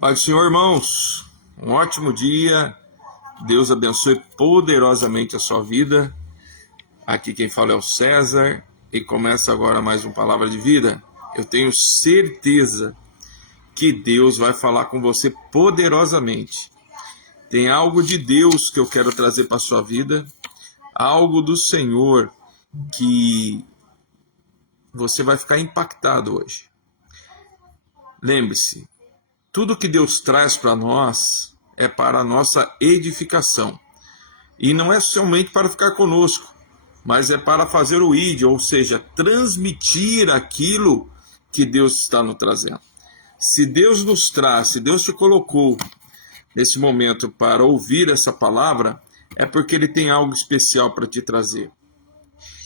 Pai do Senhor, irmãos, um ótimo dia, Deus abençoe poderosamente a sua vida. Aqui quem fala é o César e começa agora mais uma palavra de vida. Eu tenho certeza que Deus vai falar com você poderosamente. Tem algo de Deus que eu quero trazer para a sua vida, algo do Senhor que você vai ficar impactado hoje. Lembre-se, tudo que Deus traz para nós é para a nossa edificação. E não é somente para ficar conosco, mas é para fazer o ID, ou seja, transmitir aquilo que Deus está nos trazendo. Se Deus nos traz, se Deus te colocou nesse momento para ouvir essa palavra, é porque Ele tem algo especial para te trazer.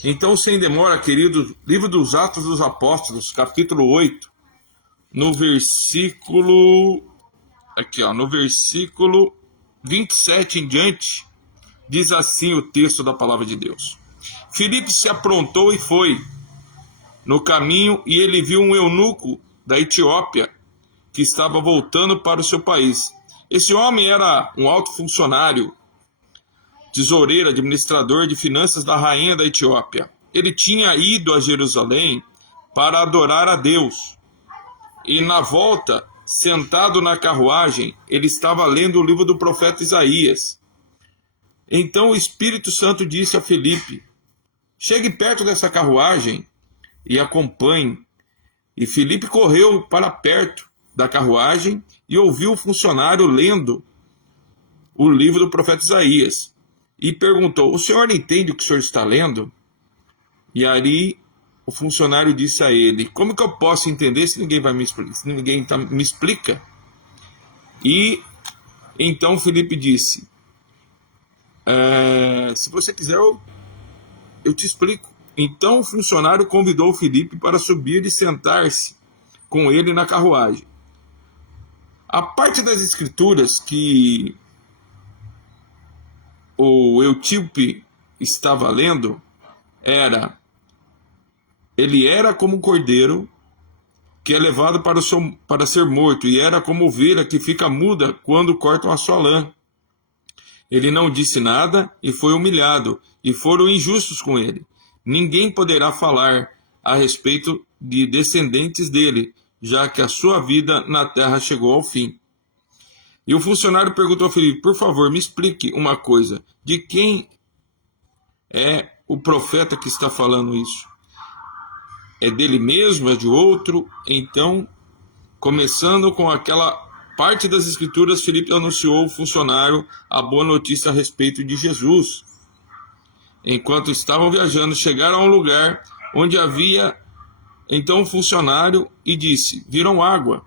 Então, sem demora, querido, livro dos Atos dos Apóstolos, capítulo 8, no versículo 27 em diante, diz assim o texto da palavra de Deus. Filipe se aprontou e foi no caminho, e ele viu um eunuco da Etiópia que estava voltando para o seu país. Esse homem era um alto funcionário, tesoureiro, administrador de finanças da rainha da Etiópia. Ele tinha ido a Jerusalém para adorar a Deus. E na volta, sentado na carruagem, ele estava lendo o livro do profeta Isaías. Então o Espírito Santo disse a Filipe: chegue perto dessa carruagem e acompanhe. E Filipe correu para perto da carruagem e ouviu o funcionário lendo o livro do profeta Isaías. E perguntou: o senhor entende o que o senhor está lendo? E ali o funcionário disse a ele: como que eu posso entender se ninguém vai me explicar? Se ninguém me explica? E então Filipe disse: se você quiser, eu te explico. Então o funcionário convidou Filipe para subir e sentar-se com ele na carruagem. A parte das escrituras que o etíope estava lendo era: ele era como um cordeiro que é levado para ser morto, e era como ovelha que fica muda quando cortam a sua lã. Ele não disse nada e foi humilhado, e foram injustos com ele. Ninguém poderá falar a respeito de descendentes dele, já que a sua vida na terra chegou ao fim. E o funcionário perguntou a Filipe: por favor, me explique uma coisa, de quem é o profeta que está falando isso? É dele mesmo? É de outro? Então, começando com aquela parte das escrituras, Filipe anunciou ao funcionário a boa notícia a respeito de Jesus. Enquanto estavam viajando, chegaram a um lugar onde havia então um funcionário e disse: viram água.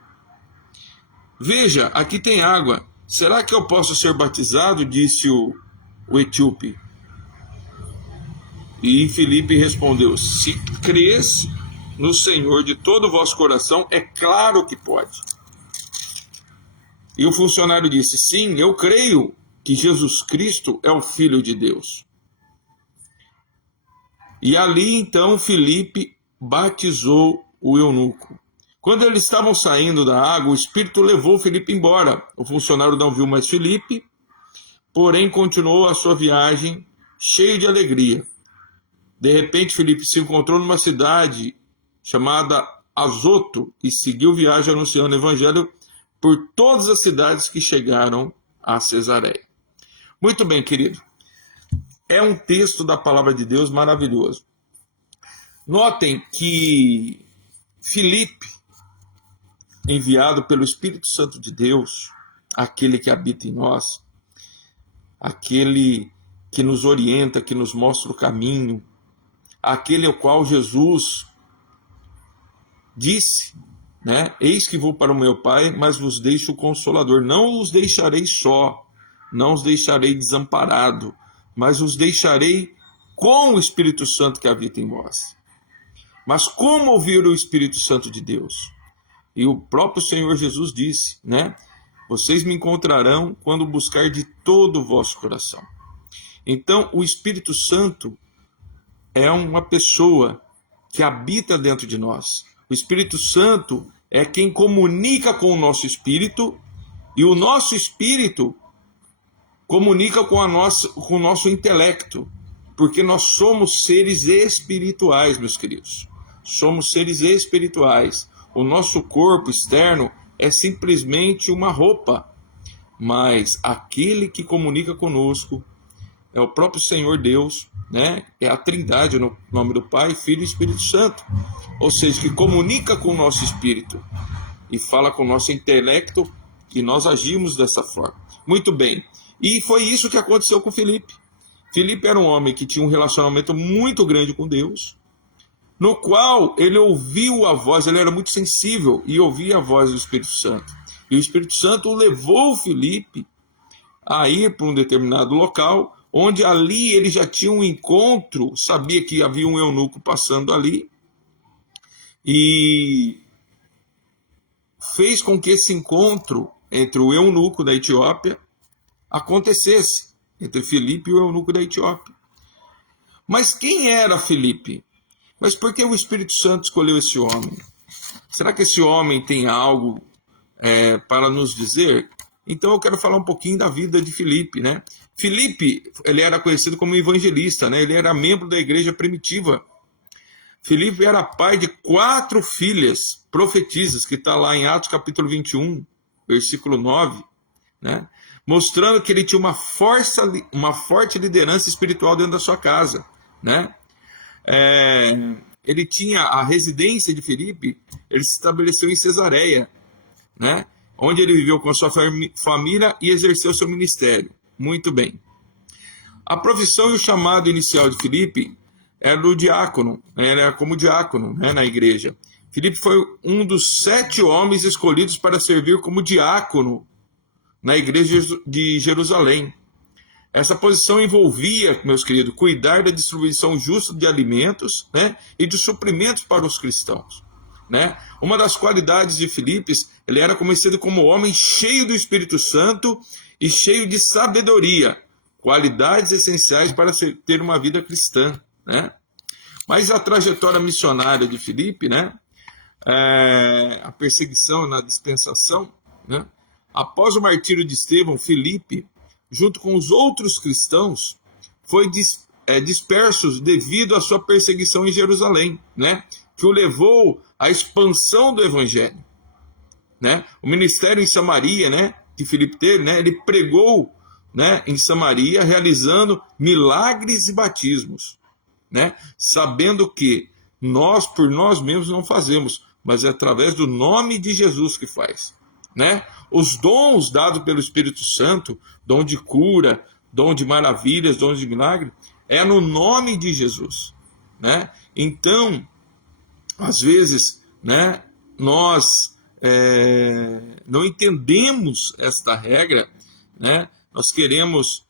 Veja, aqui tem água. Será que eu posso ser batizado? Disse o etíope. E Filipe respondeu: se crês no Senhor de todo o vosso coração, é claro que pode. E o funcionário disse: sim, eu creio que Jesus Cristo é o Filho de Deus. E ali então Filipe batizou o eunuco. Quando eles estavam saindo da água, o Espírito levou Filipe embora. O funcionário não viu mais Filipe, porém continuou a sua viagem cheio de alegria. De repente, Filipe se encontrou numa cidade chamada Azoto e seguiu viagem anunciando o evangelho por todas as cidades que chegaram a Cesareia. Muito bem, querido. É um texto da palavra de Deus maravilhoso. Notem que Filipe, enviado pelo Espírito Santo de Deus, aquele que habita em nós, aquele que nos orienta, que nos mostra o caminho, aquele ao qual Jesus disse, eis que vou para o meu Pai, mas vos deixo o Consolador. Não os deixarei só, não os deixarei desamparado, mas os deixarei com o Espírito Santo que habita em vós. Mas como ouvir o Espírito Santo de Deus? E o próprio Senhor Jesus disse, vocês me encontrarão quando buscar de todo o vosso coração. Então, o Espírito Santo é uma pessoa que habita dentro de nós. O Espírito Santo é quem comunica com o nosso espírito E o nosso espírito comunica com o nosso intelecto, porque nós somos seres espirituais, meus queridos. Somos seres espirituais. O nosso corpo externo é simplesmente uma roupa, mas aquele que comunica conosco é o próprio Senhor Deus, né? É a Trindade, no nome do Pai, Filho e Espírito Santo. Ou seja, que comunica com o nosso espírito e fala com o nosso intelecto, e nós agimos dessa forma. Muito bem. E foi isso que aconteceu com Filipe. Filipe era um homem que tinha um relacionamento muito grande com Deus, no qual ele ouviu a voz, ele era muito sensível e ouvia a voz do Espírito Santo. E o Espírito Santo levou Filipe a ir para um determinado local, onde ali ele já tinha um encontro, sabia que havia um eunuco passando ali, e fez com que esse encontro entre o eunuco da Etiópia acontecesse, entre Filipe e o eunuco da Etiópia. Mas quem era Filipe? Mas por que o Espírito Santo escolheu esse homem? Será que esse homem tem algo para nos dizer? Então eu quero falar um pouquinho da vida de Filipe, né? Filipe, ele era conhecido como evangelista, né? Ele era membro da igreja primitiva. Filipe era pai de 4 filhas profetisas, que está lá em Atos capítulo 21, versículo 9, né? Mostrando que ele tinha uma forte liderança espiritual dentro da sua casa, né? Ele tinha a residência de Filipe, ele se estabeleceu em Cesareia, né? Onde ele viveu com a sua família e exerceu seu ministério. Muito bem. A profissão e o chamado inicial de Filipe era do diácono, era como diácono, né, na igreja. Filipe foi um dos 7 homens escolhidos para servir como diácono na igreja de Jerusalém. Essa posição envolvia, meus queridos, cuidar da distribuição justa de alimentos, né, e de suprimentos para os cristãos, né? Uma das qualidades de Filipe, ele era conhecido como homem cheio do Espírito Santo e cheio de sabedoria, qualidades essenciais para ter uma vida cristã, né? Mas a trajetória missionária de Filipe, né, a perseguição na dispensação, né? Após o martírio de Estevão, Filipe, junto com os outros cristãos, foi dispersos devido à sua perseguição em Jerusalém, né? Que o levou à expansão do evangelho, né? O ministério em Samaria, né, que Filipe teve, né, ele pregou, né, em Samaria, realizando milagres e batismos, né? Sabendo que nós, por nós mesmos, não fazemos, mas é através do nome de Jesus que faz, né? Os dons dados pelo Espírito Santo, dom de cura, dom de maravilhas, dom de milagre, é no nome de Jesus, né? Então, às vezes, né, nós não entendemos esta regra, né? Nós queremos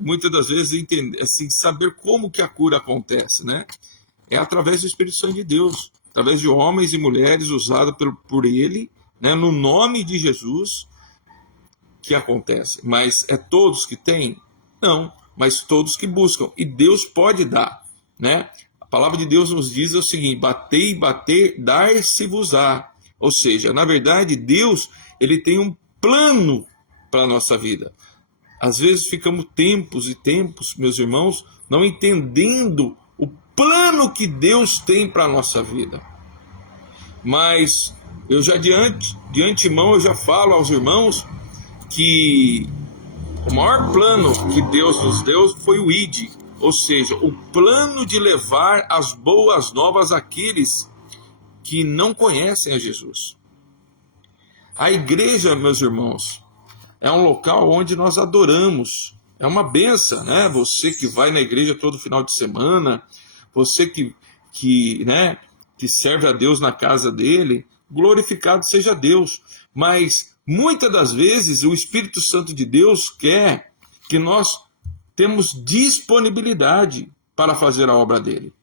muitas das vezes entender, assim, saber como que a cura acontece, né? É através do Espírito Santo de Deus, através de homens e mulheres usados por Ele, né, no nome de Jesus, que acontece. Mas é todos que têm? Não, mas todos que buscam. E Deus pode dar, né? A palavra de Deus nos diz o seguinte: batei, bater, dar-se-vos-á. Ou seja, na verdade, Deus, ele tem um plano para a nossa vida. Às vezes ficamos tempos e tempos, meus irmãos, não entendendo o plano que Deus tem para a nossa vida. Mas eu já de antemão eu já falo aos irmãos que o maior plano que Deus nos deu foi o ID, ou seja, o plano de levar as boas novas àqueles que não conhecem a Jesus. A igreja, meus irmãos, é um local onde nós adoramos. É uma benção, né? Você que vai na igreja todo final de semana, você que serve a Deus na casa dele, glorificado seja Deus. Mas muitas das vezes o Espírito Santo de Deus quer que nós temos disponibilidade para fazer a obra dele.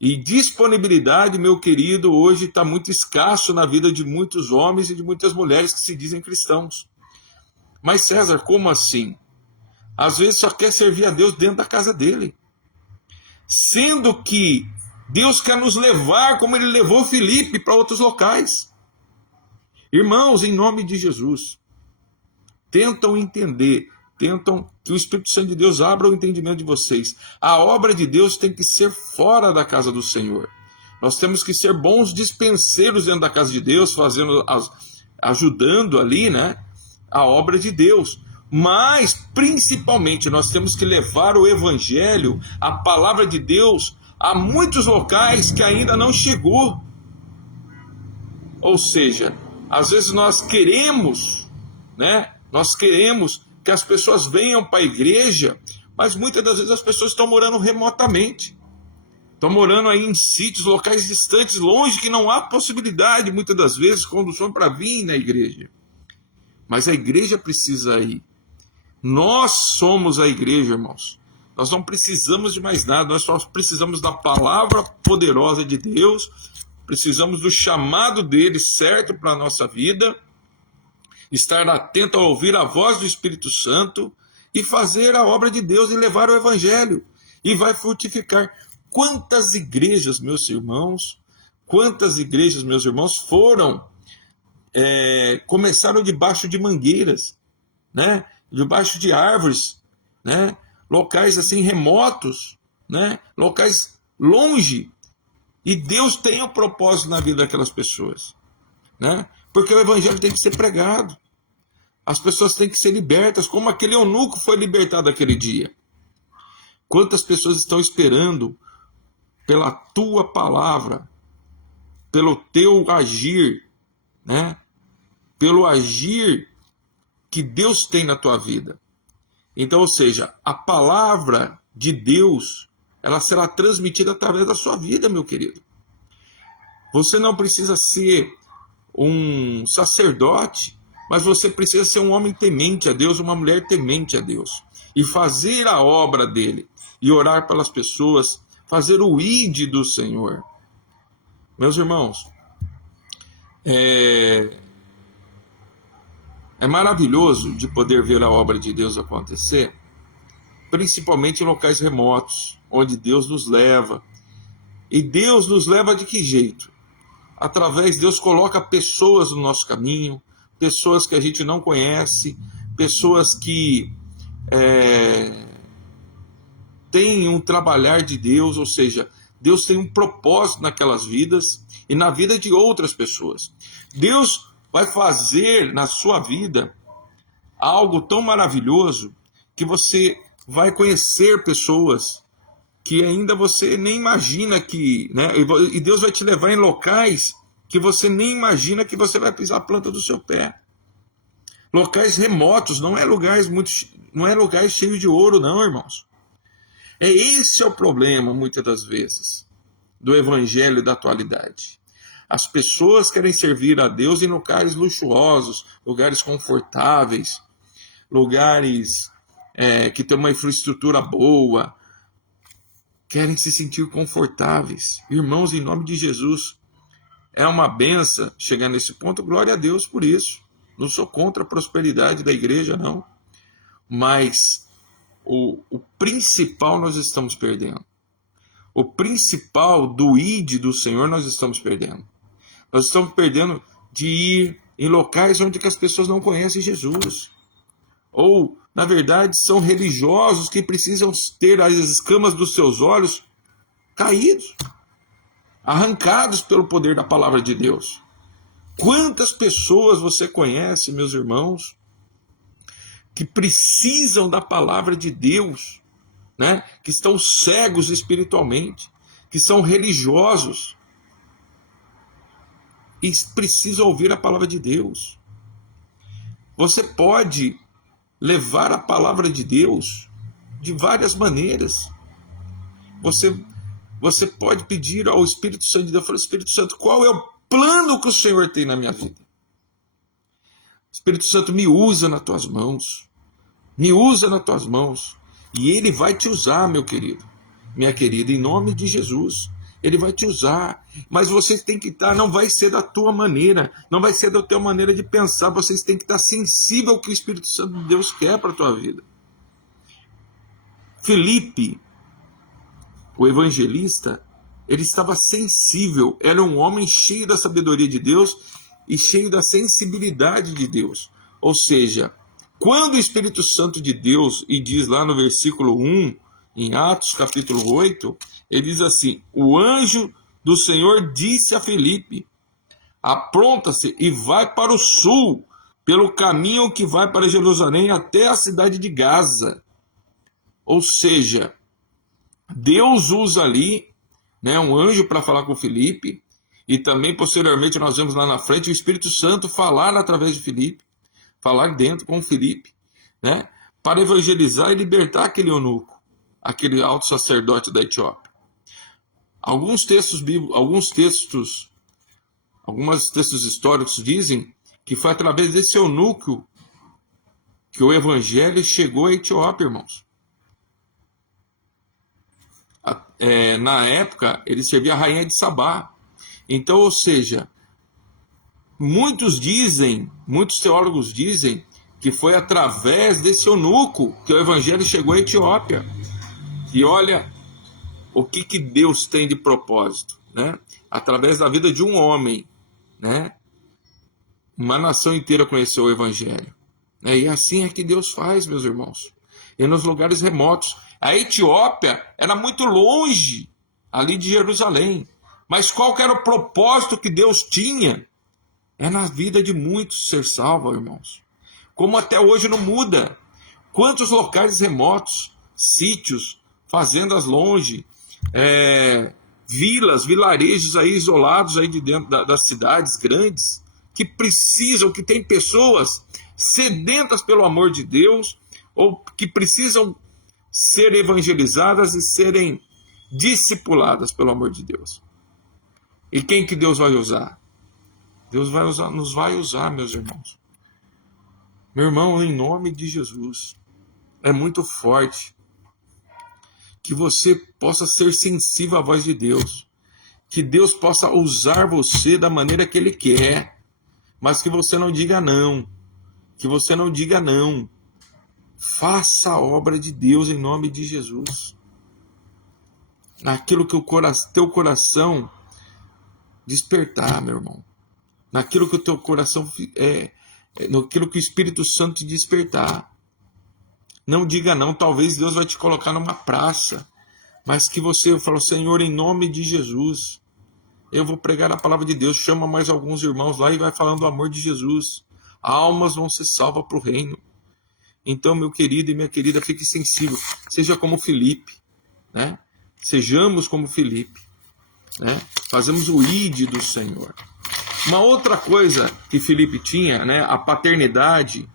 E disponibilidade, meu querido, hoje está muito escasso na vida de muitos homens e de muitas mulheres que se dizem cristãos. Mas César, como assim? Às vezes só quer servir a Deus dentro da casa dele. Sendo que Deus quer nos levar como ele levou Filipe para outros locais. Irmãos, em nome de Jesus, tentam entender, tentam que o Espírito Santo de Deus abra o entendimento de vocês. A obra de Deus tem que ser fora da casa do Senhor. Nós temos que ser bons dispenseiros dentro da casa de Deus, ajudando ali, né, a obra de Deus. Mas, principalmente, nós temos que levar o Evangelho, a palavra de Deus, a muitos locais que ainda não chegou. Ou seja, às vezes nós queremos, né, que as pessoas venham para a igreja, mas muitas das vezes as pessoas estão morando remotamente. Estão morando aí em sítios, locais distantes, longe, que não há possibilidade, muitas das vezes, condução para vir na igreja. Mas a igreja precisa ir. Nós somos a igreja, irmãos. Nós não precisamos de mais nada, nós só precisamos da palavra poderosa de Deus, precisamos do chamado dele certo para a nossa vida, estar atento a ouvir a voz do Espírito Santo e fazer a obra de Deus e levar o Evangelho. E vai frutificar. Quantas igrejas, meus irmãos, começaram debaixo de mangueiras, né? Debaixo de árvores, né? Locais assim remotos, né? Locais longe. E Deus tem um propósito na vida daquelas pessoas, né? Porque o Evangelho tem que ser pregado. As pessoas têm que ser libertas, como aquele eunuco foi libertado aquele dia. Quantas pessoas estão esperando pela tua palavra, pelo teu agir, né? Pelo agir que Deus tem na tua vida. Então, ou seja, a palavra de Deus, ela será transmitida através da sua vida, meu querido. Você não precisa ser um sacerdote, mas você precisa ser um homem temente a Deus, uma mulher temente a Deus, e fazer a obra dele, e orar pelas pessoas, fazer o ID do Senhor. Meus irmãos, é maravilhoso de poder ver a obra de Deus acontecer, principalmente em locais remotos, onde Deus nos leva. E Deus nos leva de que jeito? Deus coloca pessoas no nosso caminho, pessoas que a gente não conhece, pessoas que têm um trabalhar de Deus, ou seja, Deus tem um propósito naquelas vidas e na vida de outras pessoas. Deus vai fazer na sua vida algo tão maravilhoso que você vai conhecer pessoas que ainda você nem imagina que, né? E Deus vai te levar em locais que você nem imagina que você vai pisar a planta do seu pé. Locais remotos, não é lugares cheios de ouro, não, irmãos. Esse é o problema, muitas das vezes, do evangelho da atualidade. As pessoas querem servir a Deus em locais luxuosos, lugares confortáveis, lugares que têm uma infraestrutura boa, querem se sentir confortáveis. Irmãos, em nome de Jesus, é uma benção chegar nesse ponto, glória a Deus por isso. Não sou contra a prosperidade da igreja, não. Mas o principal nós estamos perdendo. O principal do ID do Senhor nós estamos perdendo. Nós estamos perdendo de ir em locais onde as pessoas não conhecem Jesus. Ou, na verdade, são religiosos que precisam ter as escamas dos seus olhos caídos, arrancados pelo poder da palavra de Deus. Quantas pessoas você conhece, meus irmãos, que precisam da palavra de Deus, né? Que estão cegos espiritualmente, que são religiosos e precisam ouvir a palavra de Deus. Você pode levar a palavra de Deus de várias maneiras. Você pode pedir ao Espírito Santo de Deus, falar: Espírito Santo, qual é o plano que o Senhor tem na minha vida? Espírito Santo, me usa nas tuas mãos. Me usa nas tuas mãos. E Ele vai te usar, meu querido, minha querida, em nome de Jesus. Ele vai te usar. Mas vocês têm que estar, não vai ser da tua maneira, não vai ser da tua maneira de pensar. Vocês têm que estar sensível ao que o Espírito Santo de Deus quer para a tua vida. Felipe, o evangelista, ele estava sensível, era um homem cheio da sabedoria de Deus e cheio da sensibilidade de Deus. Ou seja, Quando o Espírito Santo de Deus, e diz lá no versículo 1, em Atos capítulo 8, ele diz assim: o anjo do Senhor disse a Filipe: apronta-se e vai para o sul, pelo caminho que vai para Jerusalém até a cidade de Gaza. Ou seja, Deus usa ali, né, um anjo para falar com Filipe, e também posteriormente nós vemos lá na frente o Espírito Santo falar através de Filipe, falar dentro com Filipe, né, para evangelizar e libertar aquele eunuco, aquele alto sacerdote da Etiópia. Alguns textos históricos dizem que foi através desse eunuco que o evangelho chegou à Etiópia, irmãos. Na época, ele servia a rainha de Sabá. Então, ou seja, muitos teólogos dizem que foi através desse eunuco que o evangelho chegou à Etiópia. E olha o que Deus tem de propósito, né? Através da vida de um homem, né? Uma nação inteira conheceu o evangelho. E assim é que Deus faz, meus irmãos. E nos lugares remotos. A Etiópia era muito longe ali de Jerusalém. Mas qual que era o propósito que Deus tinha? É na vida de muitos ser salvo, irmãos. Como até hoje não muda. Quantos locais remotos, sítios, fazendas longe, vilas, vilarejos aí isolados aí de dentro das cidades grandes, que precisam, que tem pessoas sedentas pelo amor de Deus, ou que precisam ser evangelizadas e serem discipuladas pelo amor de Deus. E quem que Deus vai usar? Deus nos vai usar, meus irmãos. Meu irmão, em nome de Jesus, é muito forte que você possa ser sensível à voz de Deus, que Deus possa usar você da maneira que Ele quer, mas que você não diga não, faça a obra de Deus em nome de Jesus, naquilo que teu coração despertar, meu irmão, naquilo que o teu coração naquilo que o Espírito Santo te despertar. Não diga não, talvez Deus vai te colocar numa praça, mas que você fala: Senhor, em nome de Jesus, eu vou pregar a palavra de Deus, chama mais alguns irmãos lá e vai falando do amor de Jesus. Almas vão ser salvas para o reino. Então, meu querido e minha querida, fique sensível, seja como Filipe, né? Sejamos como Filipe, né? Fazemos o ide do Senhor. Uma outra coisa que Filipe tinha, né? A paternidade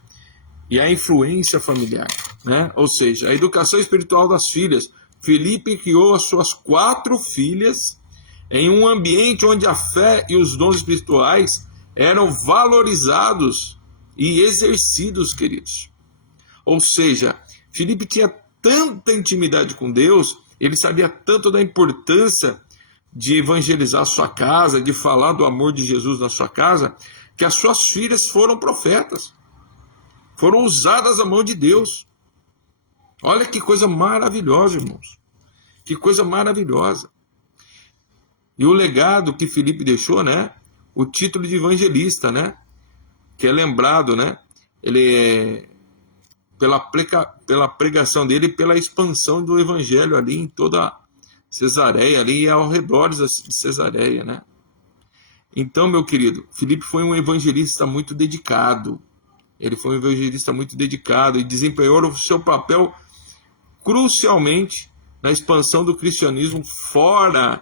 e a influência familiar, né? Ou seja, a educação espiritual das filhas. Filipe criou as suas 4 filhas em um ambiente onde a fé e os dons espirituais eram valorizados e exercidos, queridos. Ou seja, Filipe tinha tanta intimidade com Deus, ele sabia tanto da importância de evangelizar a sua casa, de falar do amor de Jesus na sua casa, que as suas filhas foram profetas, foram usadas à mão de Deus. Olha que coisa maravilhosa, irmãos. Que coisa maravilhosa. E o legado que Filipe deixou, né? O título de evangelista, né? Que é lembrado, né? Ele pela pregação dele e pela expansão do evangelho ali em toda Cesareia, ali e ao redor de Cesareia, né? Então, meu querido, Filipe foi um evangelista muito dedicado. Ele foi um evangelista muito dedicado e desempenhou o seu papel crucialmente na expansão do cristianismo fora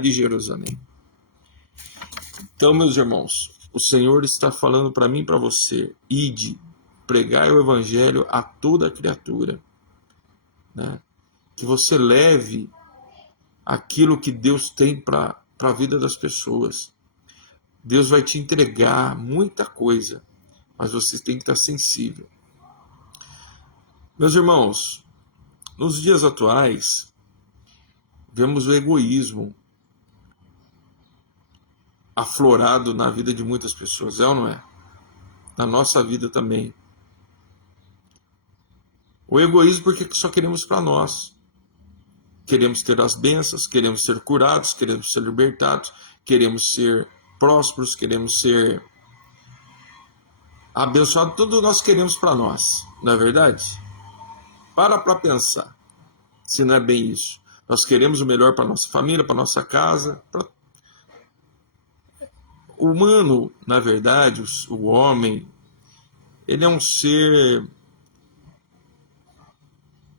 de Jerusalém. Então, meus irmãos, o Senhor está falando para mim e para você: ide, pregai o evangelho a toda criatura, né? Que você leve aquilo que Deus tem para a vida das pessoas. Deus vai te entregar muita coisa, mas você tem que estar sensível. Meus irmãos, nos dias atuais, vemos o egoísmo aflorado na vida de muitas pessoas, é ou não é? Na nossa vida também. O egoísmo porque só queremos para nós. Queremos ter as bênçãos, queremos ser curados, queremos ser libertados, queremos ser prósperos, queremos ser abençoado tudo nós queremos para nós, não é verdade? Para pensar se não é bem isso. Nós queremos o melhor para nossa família, para nossa casa. O humano, na verdade, o homem, ele é um ser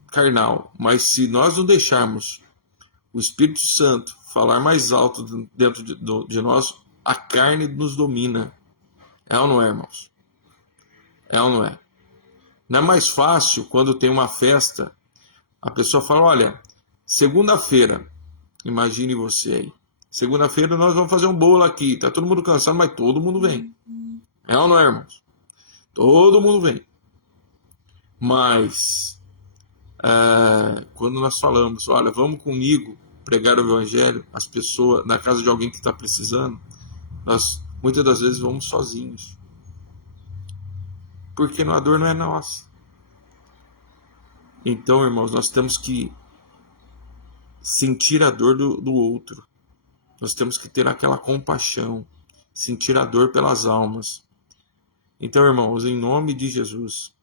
carnal, mas se nós não deixarmos o Espírito Santo falar mais alto dentro de nós, a carne nos domina. É ou não é, irmãos? É ou não é? Não é mais fácil quando tem uma festa, a pessoa fala, olha, segunda-feira, imagine você aí, segunda-feira nós vamos fazer um bolo aqui, tá todo mundo cansado, mas todo mundo vem. É ou não é, irmãos? Todo mundo vem. Mas quando nós falamos, olha, vamos comigo pregar o evangelho, as pessoas, na casa de alguém que está precisando, nós muitas das vezes vamos sozinhos. Porque a dor não é nossa. Então, irmãos, nós temos que sentir a dor do outro. Nós temos que ter aquela compaixão, sentir a dor pelas almas. Então, irmãos, em nome de Jesus,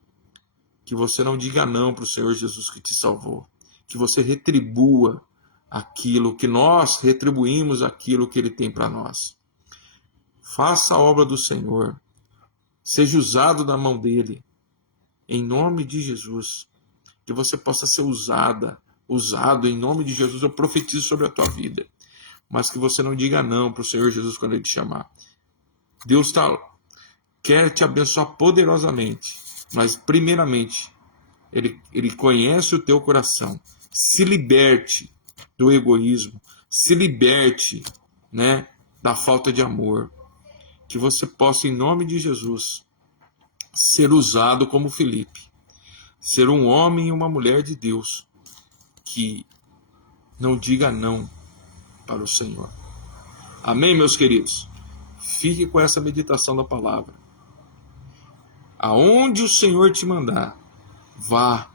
que você não diga não para o Senhor Jesus que te salvou. Que você retribua aquilo, que nós retribuímos aquilo que Ele tem para nós. Faça a obra do Senhor. Seja usado da mão dEle. Em nome de Jesus. Que você possa ser usado em nome de Jesus. Eu profetizo sobre a tua vida. Mas que você não diga não para o Senhor Jesus quando Ele te chamar. Deus quer te abençoar poderosamente. Mas primeiramente, Ele conhece o teu coração. Se liberte do egoísmo. Se liberte, da falta de amor. Que você possa, em nome de Jesus, ser usado como Filipe. Ser um homem e uma mulher de Deus que não diga não para o Senhor. Amém, meus queridos? Fique com essa meditação da palavra. Aonde o Senhor te mandar, vá.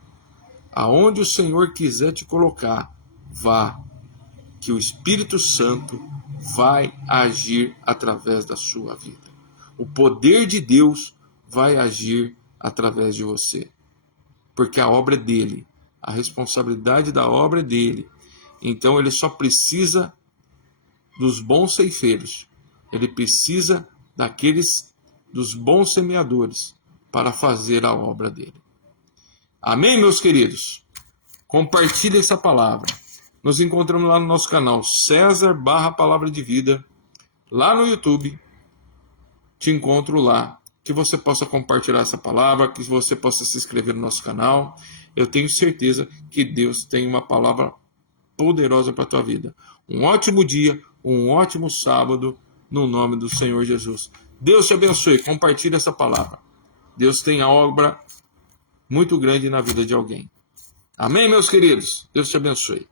Aonde o Senhor quiser te colocar, vá. Que o Espírito Santo vai agir através da sua vida. O poder de Deus vai agir através de você. Porque a obra é dele. A responsabilidade da obra é dele. Então ele só precisa dos bons ceifeiros. Ele precisa dos bons semeadores para fazer a obra dele. Amém, meus queridos? Compartilhe essa palavra. Nos encontramos lá no nosso canal César/Palavra de Vida, lá no YouTube. Te encontro lá. Que você possa compartilhar essa palavra, que você possa se inscrever no nosso canal. Eu tenho certeza que Deus tem uma palavra poderosa para a tua vida. Um ótimo dia, um ótimo sábado, no nome do Senhor Jesus. Deus te abençoe. Compartilhe essa palavra. Deus tem a obra muito grande na vida de alguém. Amém, meus queridos? Deus te abençoe.